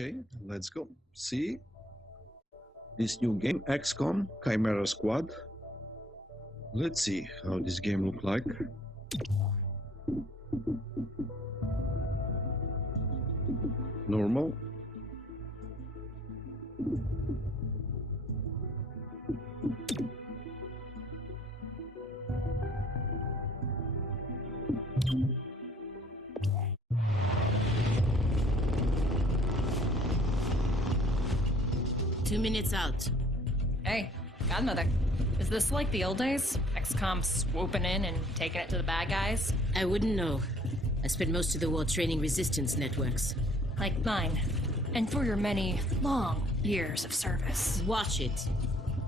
Okay, let's go. See this new game, Xcom, Chimera Squad. Let's see how this game look like. Normal. Two minutes out. Hey, Godmother. Is this like the old days? Xcom swooping in and taking it to the bad guys? I wouldn't know. I spent most of the war training resistance networks. Like mine. And for your many, long years of service. Watch it.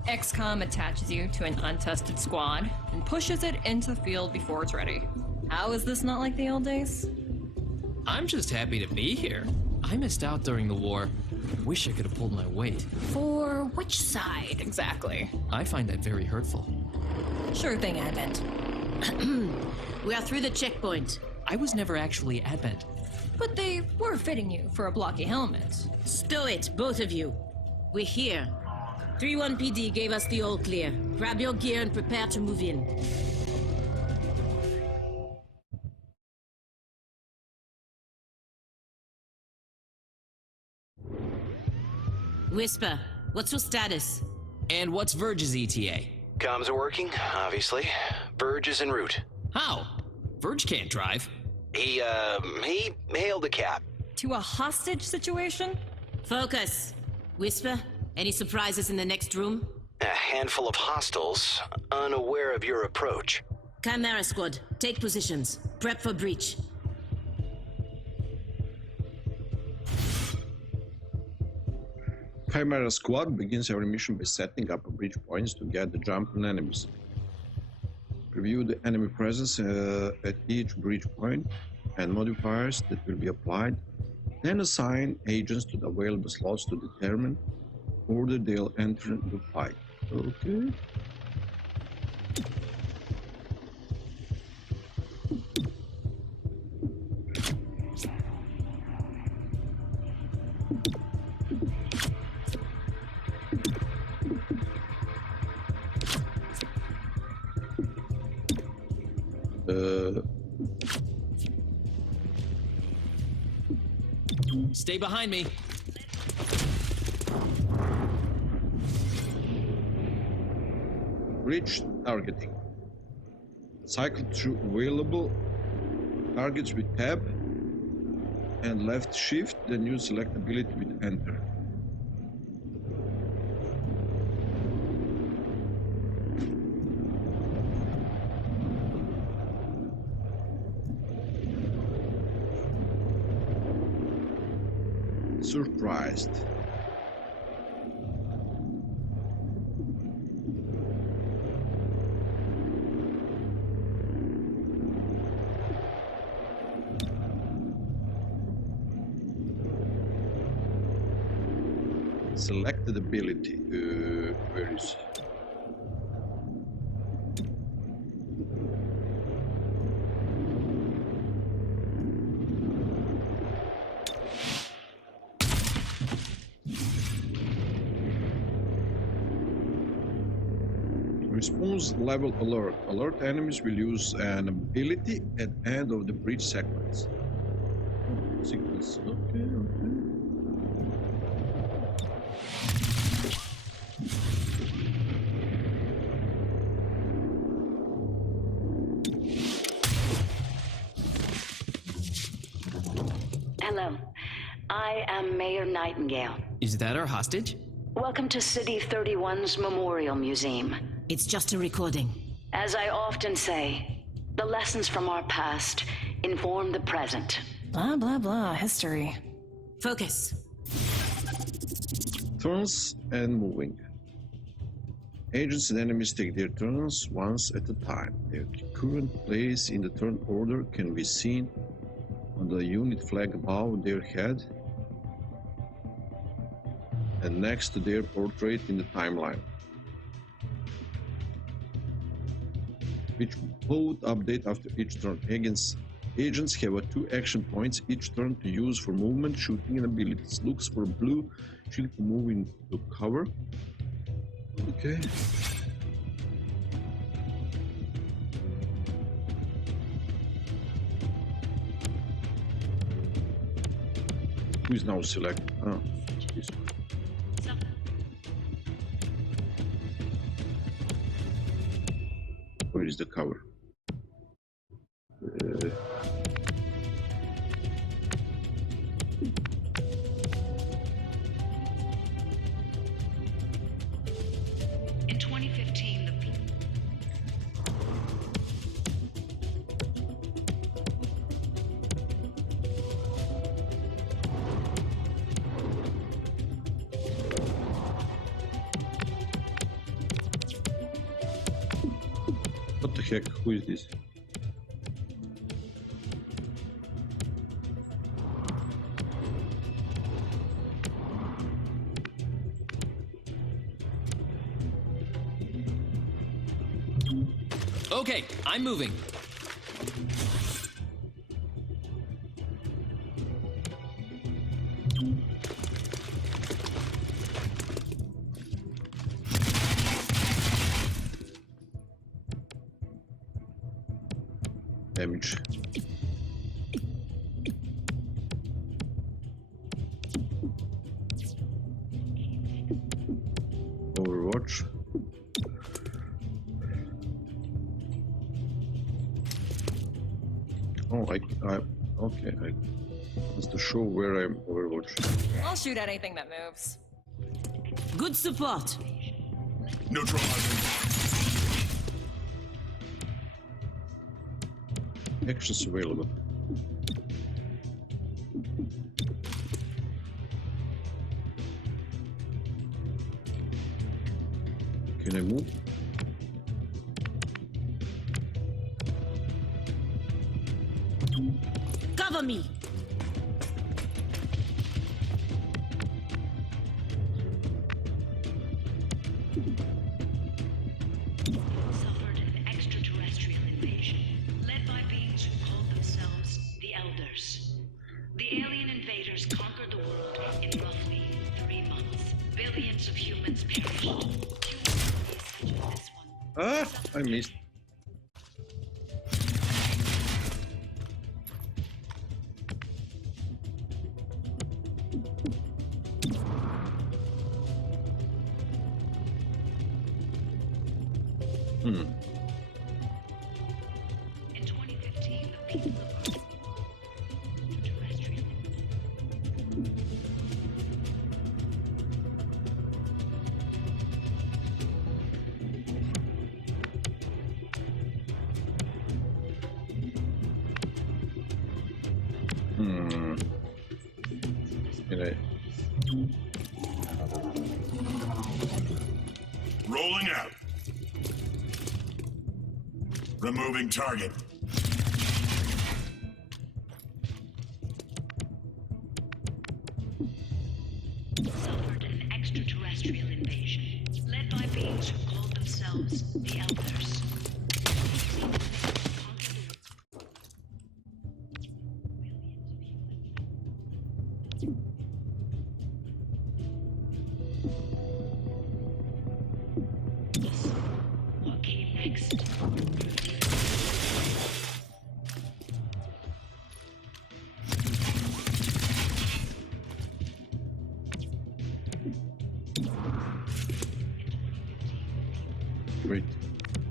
Xcom attaches you to an untested squad and pushes it into the field before it's ready. How is this not like the old days? I'm just happy to be here. I missed out during the war. Wish I could have pulled my weight. For which side, exactly? I find that very hurtful. Sure thing, Advent. We are through the checkpoint. I was never actually Advent. But they were fitting you for a blocky helmet. Stow it, both of you. We're here. 3-1 PD gave us the all clear. Grab your gear and prepare to move in. Whisper, what's your status? And what's Verge's ETA? Comms are working, obviously. Verge is en route. How? Verge can't drive. He hailed a cab. To a hostage situation? Focus. Whisper, any surprises in the next room? A handful of hostiles, unaware of your approach. Chimera Squad, take positions. Prep for breach. Chimera Squad begins every mission by setting up breach points to get the jump on enemies. Review the enemy presence at each breach point and modifiers that will be applied. Then assign agents to the available slots to determine order they'll enter the fight. Okay. Stay behind me. Breach targeting. Cycle through available targets with tab and left shift, then use select ability with enter. Surprised. Selected ability. Where is it? Response level alert. Alert enemies will use an ability at end of the breach sequence. Okay. Hello, I am Mayor Nightingale. Is that our hostage? Welcome to City 31's Memorial Museum. It's just a recording. As I often say, the lessons from our past inform the present. Blah, blah, blah, history. Focus. Turns and moving. Agents and enemies take their turns once at a time. Their current place in the turn order can be seen on the unit flag above their head and next to their portrait in the timeline, which both update after each turn. Agents Agents have 2 action points each turn to use for movement, shooting, and abilities. Looks for blue shield to move into cover. Okay. Who is now selected? Ah, this one. Where is the cover? In 2015, What the heck? Who is this? Okay, I'm moving. Damage. Overwatch. Oh, okay, it's to show where I'm Overwatch. I'll shoot anything that moves. Good support. Neutralizing. Actions available. Can I move? Cover me. suffered an extraterrestrial invasion, led by beings who called themselves the Elders. The alien invaders conquered the world in roughly 3 months. Billions of humans perished. Humans, this one, Ah, I missed. In 2015, the people of Earth extraterrestrial. Can I? Rolling out. Removing target. Suffered an extraterrestrial invasion, led by beings who called themselves the Elders. What came next? Wait.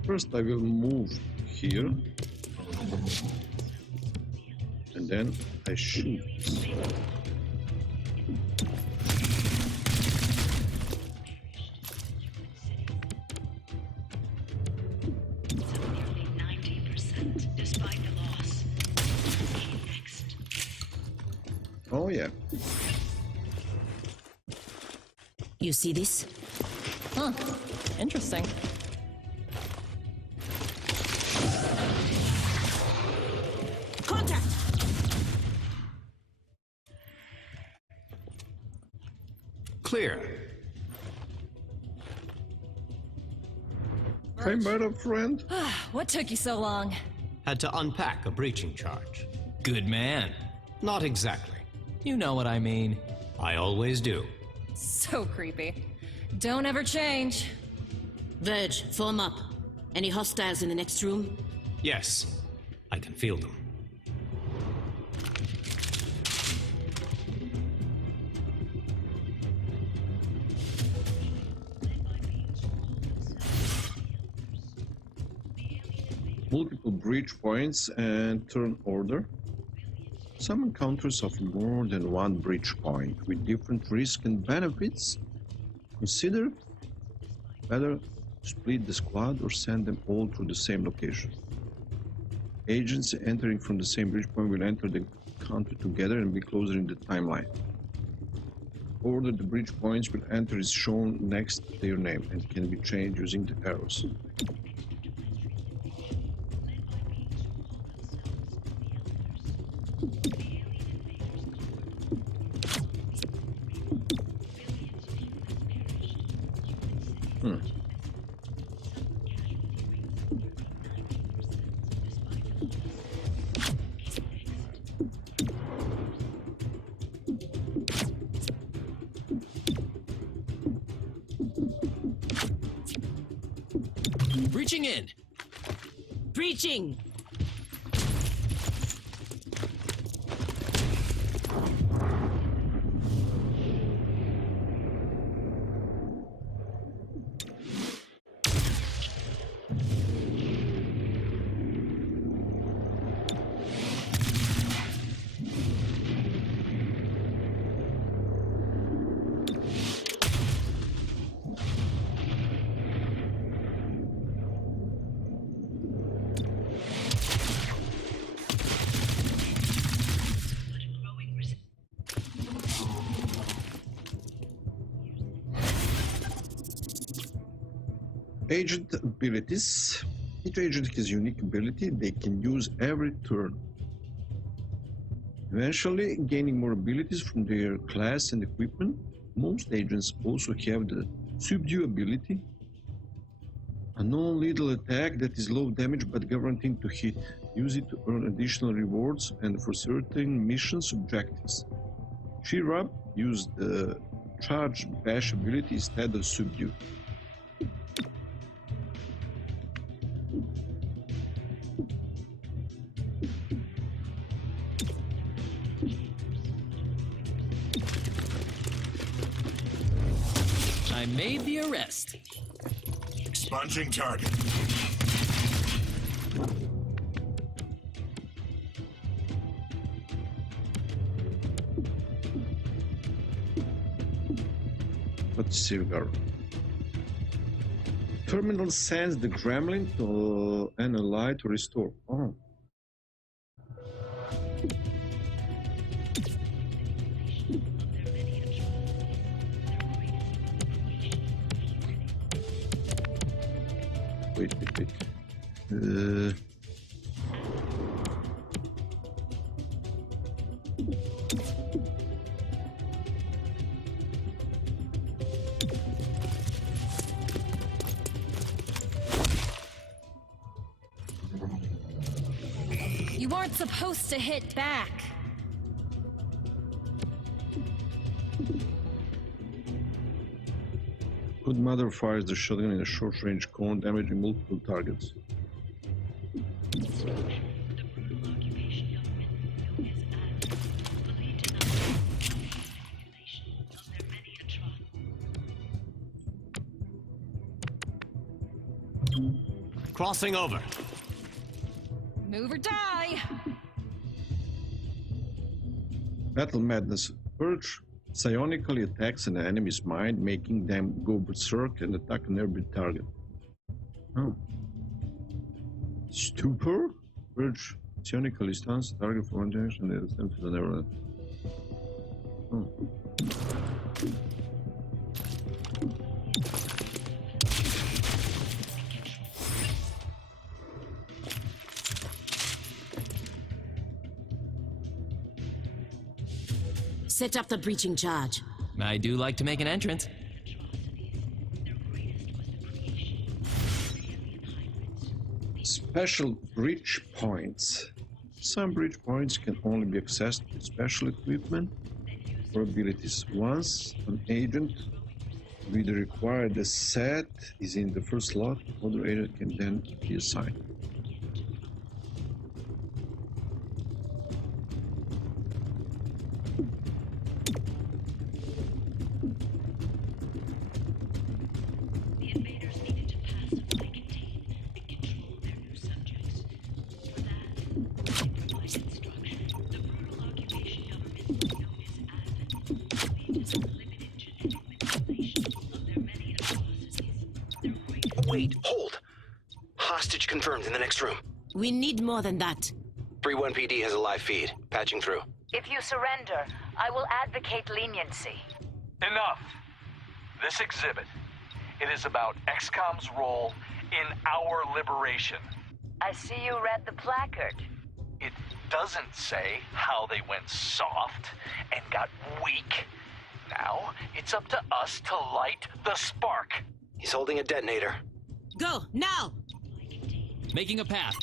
First I will move here. And then I shoot. Nearly 90%, despite the loss. What came next? Oh yeah. You see this? Huh. Interesting. Contact! Clear. Chimera friend. What took you so long? Had to unpack a breaching charge. Good man. Not exactly. You know what I mean. I always do. So creepy. Don't ever change. Verge, form up. Any hostiles in the next room? Yes, I can feel them. Multiple breach points and turn order. Some encounters offer more than one breach point with different risks and benefits. Consider whether to split the squad or send them all to the same location. Agents entering from the same breach point will enter the encounter together and be closer in the timeline. Order the breach points will enter is shown next to their name and can be changed using the arrows. Breaching in. Breaching! Agent abilities. Each agent has unique ability they can use every turn. Eventually, gaining more abilities from their class and equipment. Most agents also have the subdue ability, a non-lethal attack that is low damage but guaranteed to hit. Use it to earn additional rewards and for certain missions objectives. She-Rub used the Charge Bash ability instead of subdue. I made the arrest. Expunging target. But Silver. Terminal sends the gremlin to an ally to restore. Oh. Wait. You weren't supposed to hit back. Good Mother fires the shotgun in a short-range cone, damaging multiple targets. Crossing over. Move or die. Battle Madness. Purge psionically attacks an enemy's mind, making them go berserk and attack an nearby target. Oh. Stupor? Purge psionically stuns the target for one damage and they attempt to the never. Oh. Set up the breaching charge. I do like to make an entrance. Special breach points. Some bridge points can only be accessed with special equipment or abilities. Once an agent with the required set is in the first slot, other agent can then be assigned. The invaders needed to passively contain and control their new subjects. For that, they provide instructions. The brutal occupation government known as Advent believed as limited genetic manipulation of their many atrocities. Their right Wait, hold. Hostage confirmed in the next room. We need more than that. 3-1 PD has a live feed. Patching through. If you surrender, I will advocate leniency. Enough. This exhibit, it is about Xcom's role in our liberation. I see you read the placard. It doesn't say how they went soft and got weak. Now, it's up to us to light the spark. He's holding a detonator. Go, now! Making a path.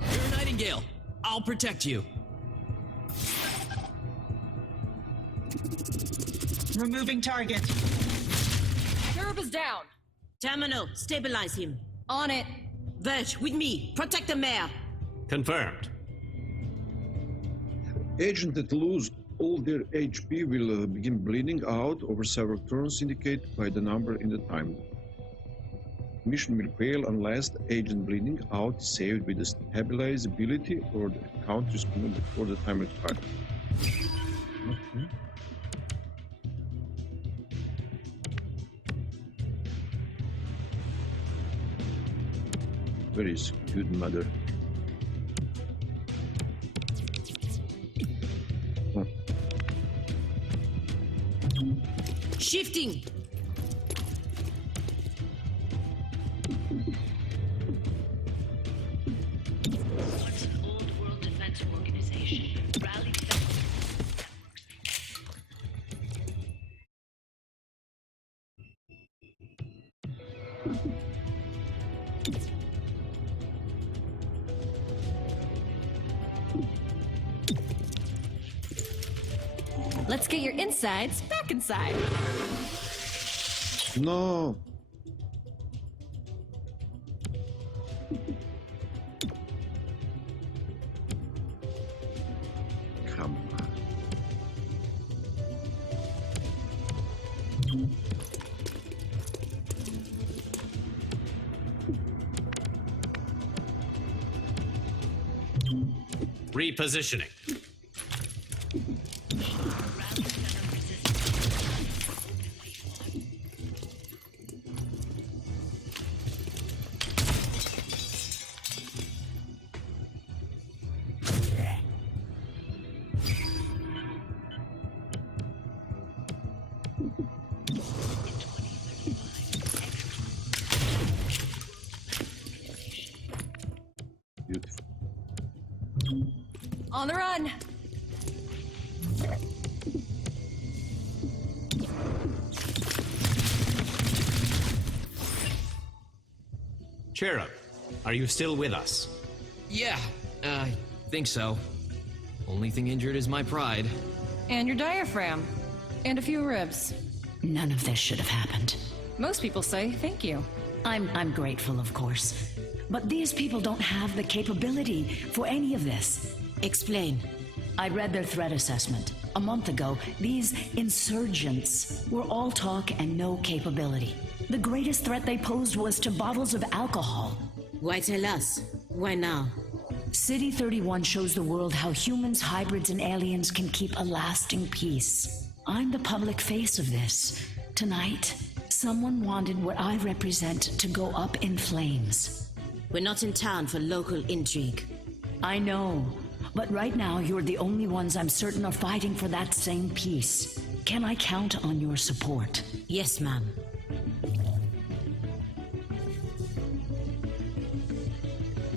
You're a Nightingale. I'll protect you. Removing target. Turb is down. Terminal, stabilize him. On it. Verge, with me. Protect the mayor. Confirmed. Agents that lose all their HP will begin bleeding out over several turns indicated by the number in the timer. Mission will fail unless the agent bleeding out is saved with a stabilize ability or the counter is moved before the timer expires. Okay. Where is good mother? Oh. Shifting. Once an old world defense organization, rallied federal Let's get your insides back inside. No! Come on. Repositioning. Beautiful. On the run. Cherub, are you still with us? Yeah, I think so. Only thing injured is my pride. And your diaphragm. And a few ribs. None of this should have happened. Most people say thank you. I'm grateful, of course. But these people don't have the capability for any of this. Explain. I read their threat assessment. A month ago, these insurgents were all talk and no capability. The greatest threat they posed was to bottles of alcohol. Why tell us? Why now? City 31 shows the world how humans, hybrids, and aliens can keep a lasting peace. I'm the public face of this. Tonight, someone wanted what I represent to go up in flames. We're not in town for local intrigue. I know. But right now, you're the only ones I'm certain are fighting for that same peace. Can I count on your support? Yes, ma'am.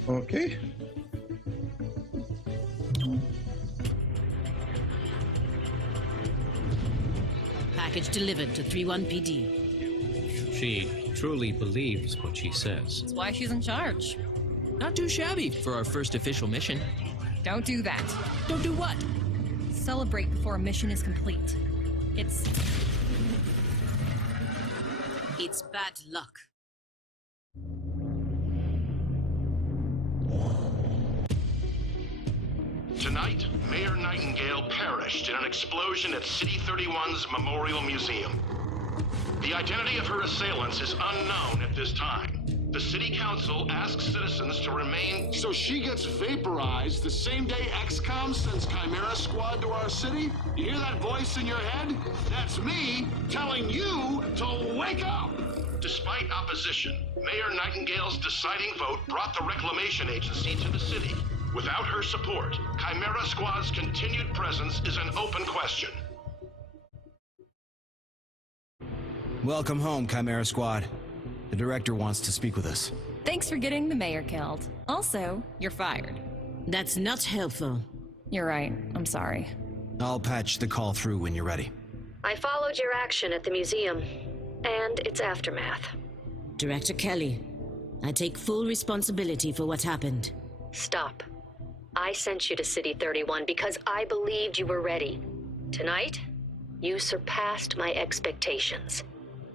Okay. Package delivered to 31 PD. She truly believes what she says. That's why she's in charge. Not too shabby for our first official mission. Don't do that. Don't do what? Celebrate before a mission is complete. It's bad luck. Tonight, Mayor Nightingale perished in an explosion at City 31's Memorial Museum. The identity of her assailants is unknown at this time. The City Council asks citizens to remain... So she gets vaporized the same day Xcom sends Chimera Squad to our city? You hear that voice in your head? That's me telling you to wake up! Despite opposition, Mayor Nightingale's deciding vote brought the Reclamation Agency to the city. Without her support, Chimera Squad's continued presence is an open question. Welcome home, Chimera Squad. The director wants to speak with us. Thanks for getting the mayor killed. Also, you're fired. That's not helpful. You're right. I'm sorry. I'll patch the call through when you're ready. I followed your action at the museum and its aftermath. Director Kelly, I take full responsibility for what happened. Stop. I sent you to City 31 because I believed you were ready. Tonight, you surpassed my expectations.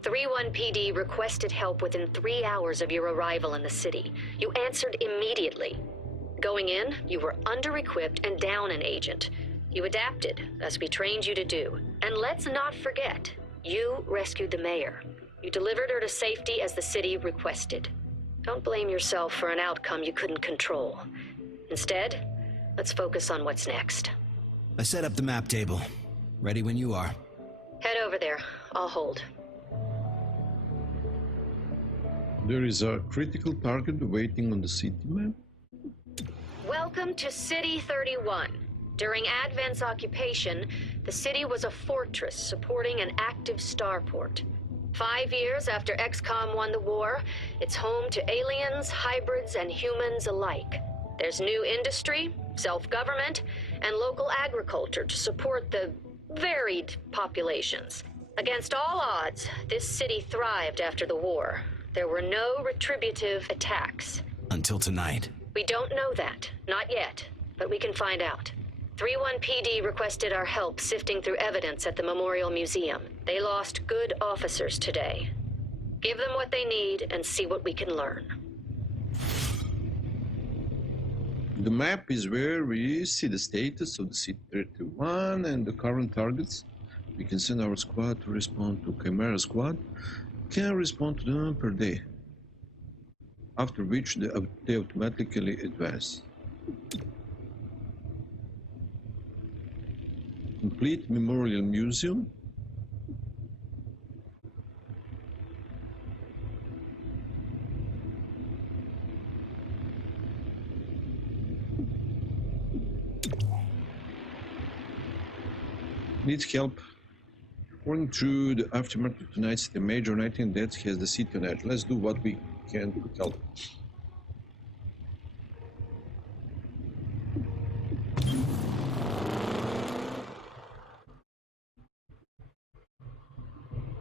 31 PD requested help within 3 hours of your arrival in the city. You answered immediately. Going in, you were under-equipped and down an agent. You adapted, as we trained you to do. And let's not forget, you rescued the mayor. You delivered her to safety as the city requested. Don't blame yourself for an outcome you couldn't control. Instead, let's focus on what's next. I set up the map table. Ready when you are. Head over there. I'll hold. There is a critical target waiting on the city map. Welcome to City 31. During Advent's occupation, the city was a fortress supporting an active starport. 5 years after Xcom won the war, it's home to aliens, hybrids, and humans alike. There's new industry, self-government, and local agriculture to support the varied populations. Against all odds, this city thrived after the war. There were no retributive attacks. Until tonight. We don't know that. Not yet. But we can find out. 31 PD requested our help sifting through evidence at the Memorial Museum. They lost good officers today. Give them what they need and see what we can learn. The map is where we see the status of the C-31 and the current targets. We can send our squad to respond to Chimera Squad. Can respond to them per day, after which they automatically advance. Complete Memorial Museum. Needs help. According to the aftermath of tonight's the Major Nightingale death has the city on edge. Let's do what we can to help.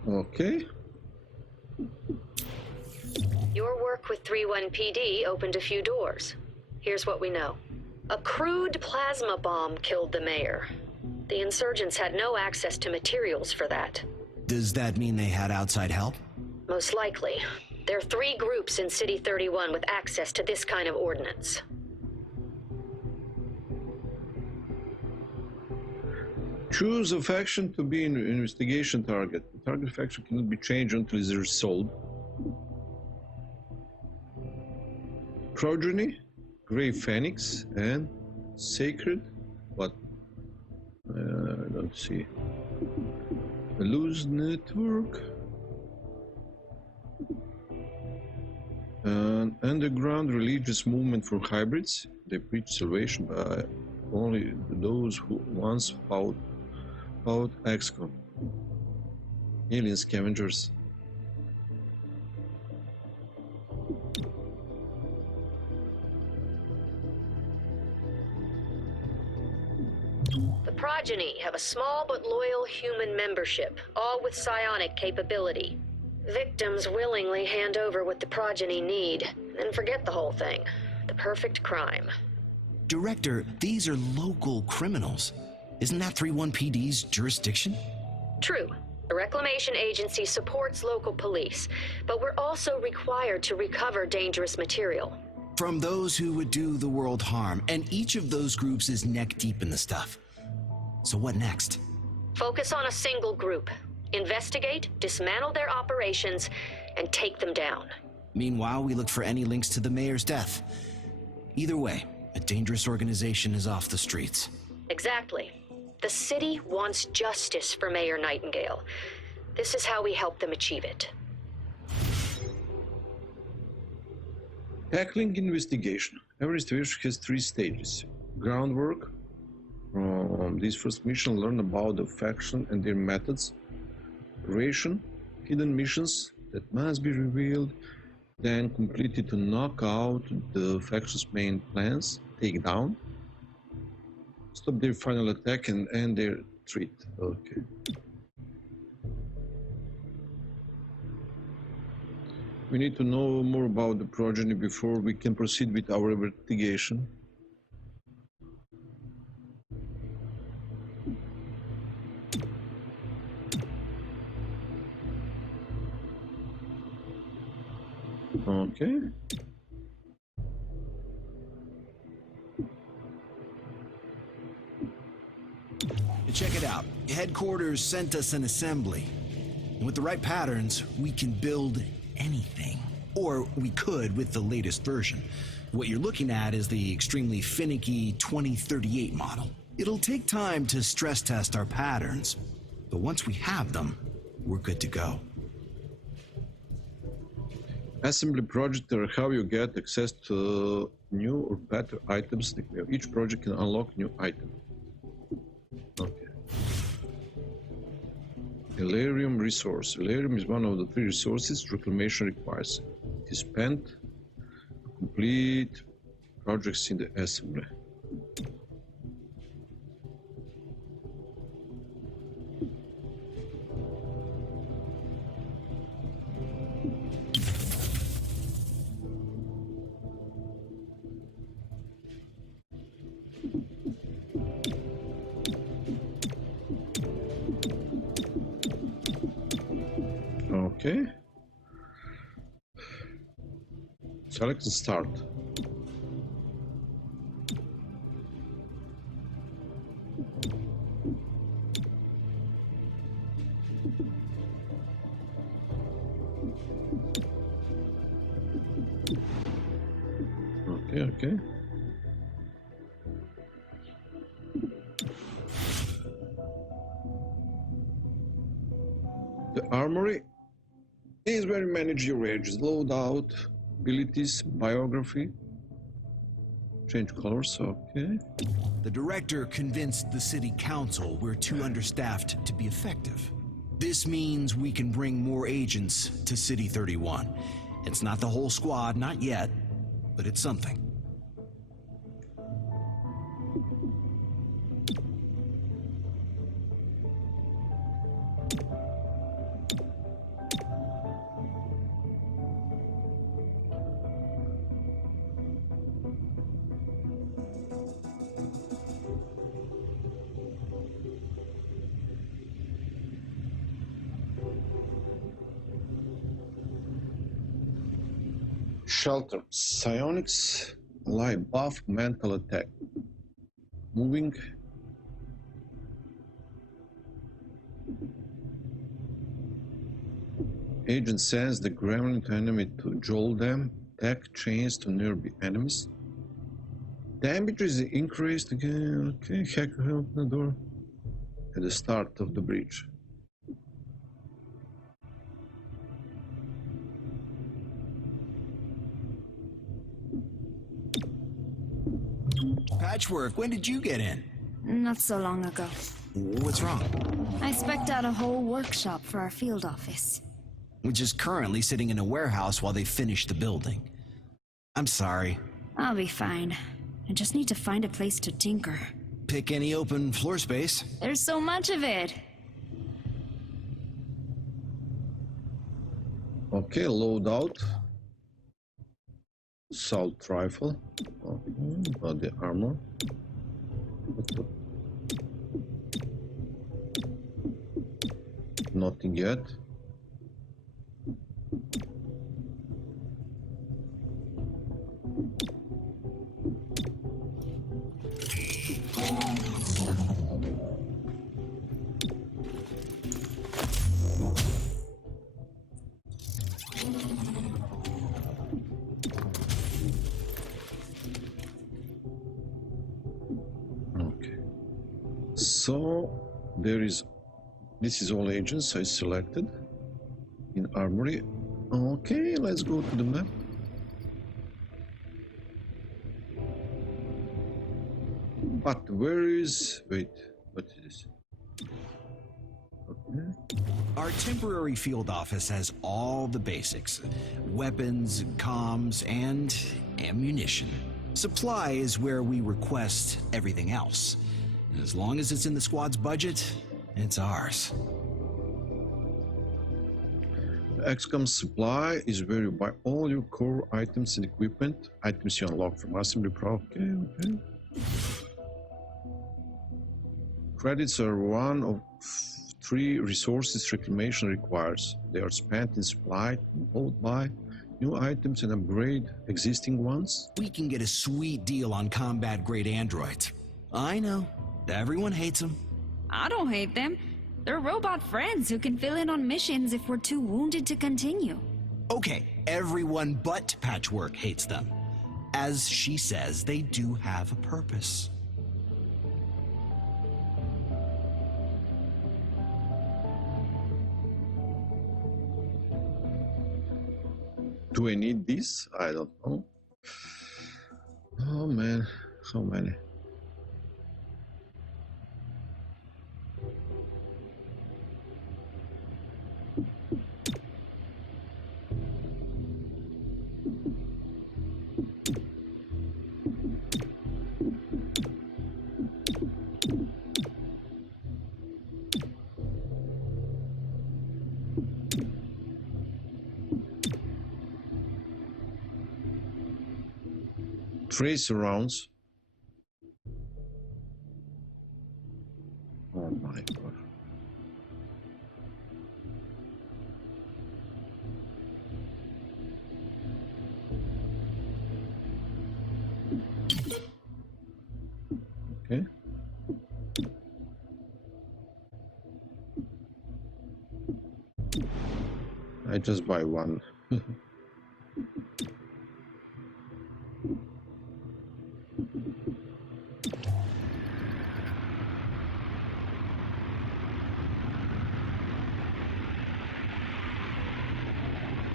Okay. Your work with 31 PD opened a few doors. Here's what we know. A crude plasma bomb killed the mayor. The insurgents had no access to materials for that. Does that mean they had outside help? Most likely. There are 3 groups in City 31 with access to this kind of ordnance. Choose a faction to be an investigation target. The target faction cannot be changed until it is resolved. Progeny, Grey Phoenix, and Sacred. What? I don't see. A loose network. An underground religious movement for hybrids. They preach salvation by only those who once fought Xcom. Alien scavengers. The progeny have a small but loyal human membership, all with psionic capability. Victims willingly hand over what the progeny need, then forget the whole thing. The perfect crime. Director, these are local criminals. Isn't that 31PD's jurisdiction? True. The Reclamation Agency supports local police, but we're also required to recover dangerous material. From those who would do the world harm, and each of those groups is neck deep in the stuff. So what next? Focus on a single group. Investigate, dismantle their operations, and take them down. Meanwhile, we look for any links to the mayor's death. Either way, a dangerous organization is off the streets. Exactly. The city wants justice for Mayor Nightingale. This is how we help them achieve it. Tackling investigation. Every investigation has 3 stages. Groundwork. From this first mission, learn about the faction and their methods. Operation. Hidden missions that must be revealed. Then completed to knock out the faction's main plans. Take down. Stop their final attack and end their retreat. Okay. We need to know more about the progeny before we can proceed with our investigation. Okay. Check it out. Headquarters sent us an assembly. And with the right patterns, we can build anything. Or we could with the latest version. What you're looking at is the extremely finicky 2038 model. It'll take time to stress test our patterns, but once we have them, we're good to go. Assembly project are how you get access to new or better items. Each project can unlock new item. Okay. Elerium resource. Elerium is one of the 3 resources Reclamation requires. It is spent to complete projects in the assembly. Okay. Select and start. Okay. The armory is where you manage your edges, loadout, abilities, biography, change colors, okay. The director convinced the city council we're too understaffed to be effective. This means we can bring more agents to City 31. It's not the whole squad, not yet, but it's something. Shelter. Psionics lie buff mental attack. Moving. Agent sends the gremlin to enemy to jolt them. Attack chains to nearby enemies. Damage is increased again. Okay, hacker help the door. At the start of the breach. Patchwork, when did you get in? Not so long ago. What's wrong? I spec'd out a whole workshop for our field office. Which is currently sitting in a warehouse while they finish the building. I'm sorry. I'll be fine. I just need to find a place to tinker. Pick any open floor space. There's so much of it. Okay, loadout. Assault rifle. Okay, body armor. Nothing yet. Okay. So there is. This is all agents I selected in Armory. Okay, let's go to the map. But where is... Wait, what is this? Okay. Our temporary field office has all the basics. Weapons, comms, and ammunition. Supply is where we request everything else. And as long as it's in the squad's budget, it's ours. Xcom supply is where you buy all your core items and equipment. Items you unlock from Assembly Pro. Okay. Credits are one of 3 resources Reclamation requires. They are spent in supply, bought by new items and upgrade existing ones. We can get a sweet deal on combat-grade androids. I know, everyone hates them. I don't hate them. They're robot friends who can fill in on missions if we're too wounded to continue. Okay, everyone but Patchwork hates them. As she says, they do have a purpose. Do I need this? I don't know. Oh man, how many? Tracer rounds. Oh my god. Okay. I just buy one.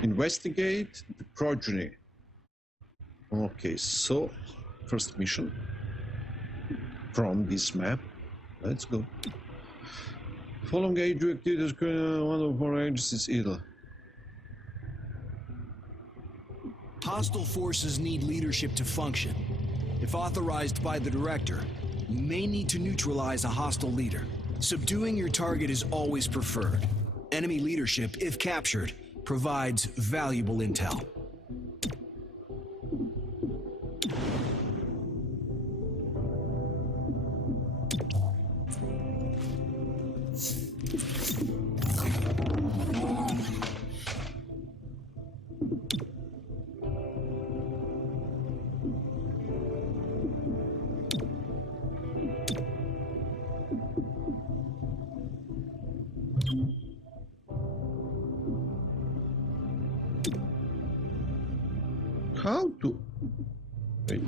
Investigate the progeny. Okay, so first mission from this map. Let's go. Following age activities, one of our ages is ill. Hostile forces need leadership to function. If authorized by the director, you may need to neutralize a hostile leader. Subduing your target is always preferred. Enemy leadership, if captured, provides valuable intel. How to... Wait.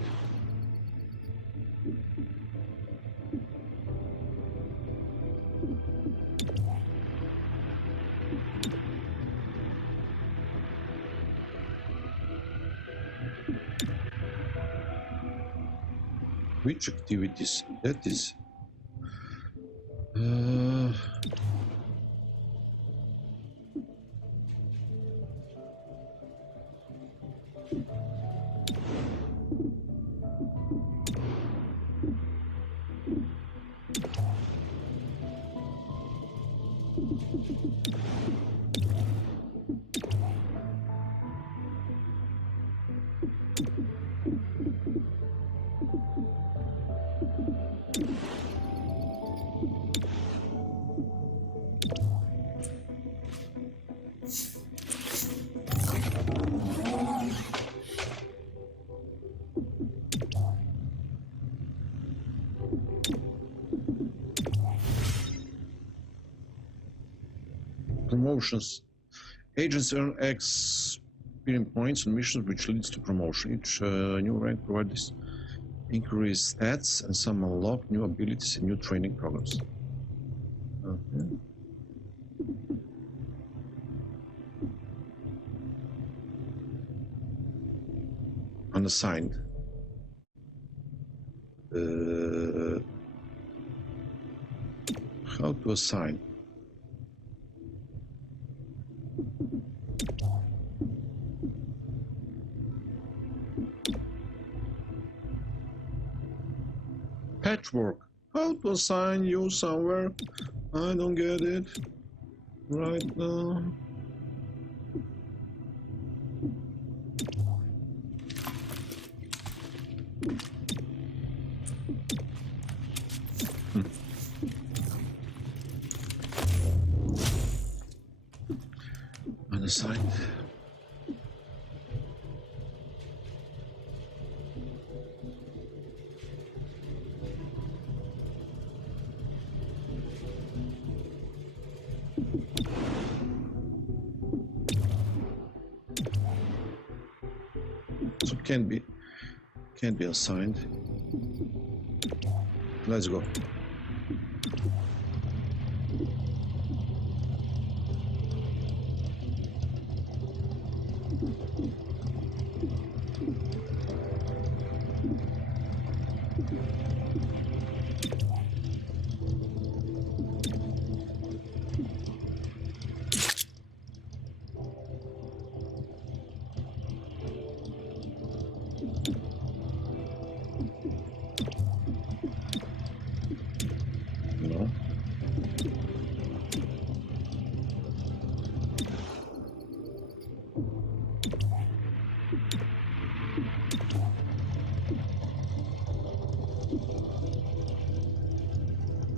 Which activities? That is. Promotions. Agents earn experience points on missions, which leads to promotion. Each new rank provides increased stats, and some unlock new abilities and new training programs. Okay. Unassigned. How to assign? Patchwork. How to assign you somewhere? I don't get it right now. Unassigned. So can be assigned. Let's go. No.